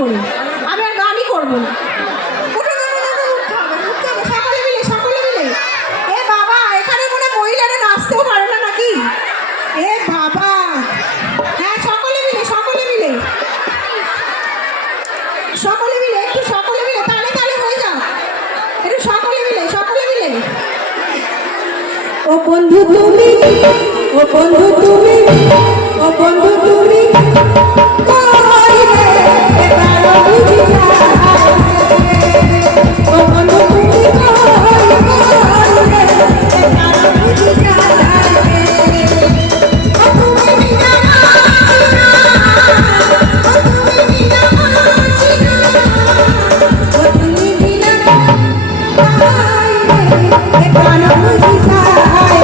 করে, আমি আর গানই করবো না। উঠো, উঠতে হবে, সকলে মিলে, সকলে মিলে। এ বাবা, এখানে মনে হয় মহিলারা নাচতেও পারে না নাকি? এ বাবা, হ্যাঁ সকলে মিলে, সকলে মিলে, সকলে মিলে, একটু সকলে মিলে, তালে তালে হয়ে যাও, একটু সকলে মিলে, সকলে মিলে। ও বন্ধু তুমি, ও বন্ধু তুমি, ও বন্ধু তুমি কই রে, এবার বুঝি যায়। ও বন্ধু তুমি কই রে, এবার বুঝি যায়। ও তুমি বিনা চিনা, ও তুমি বিনা চিনা, ও তুমি বিনা কই রে, এবার বুঝি যায়।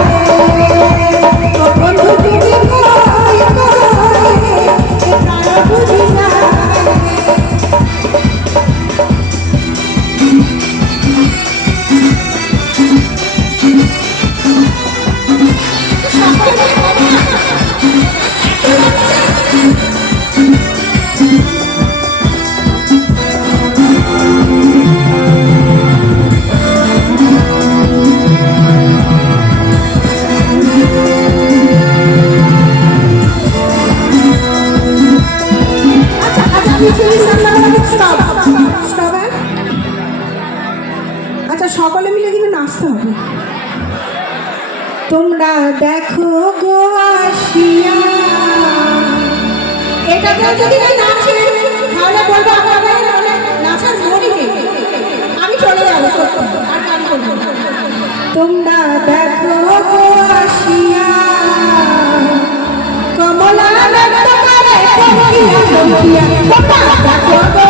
ও বন্ধু তুমি কই রে, এবার বুঝি যায়। আচ্ছা সকলে মিলে কিন্তু নাচতে হবে। তোমরা দেখো গো আসিয়া, এটাতেও যদি না নাচে তাহলে বলবো আমাদের নাচার মরিকে আমি চলে যাবো, আর গান করবো না। তোমরা দেখো গো আসিয়া, কমলা নন্দকারে কমকিয়া কমকিয়া, তোমরা দেখো গো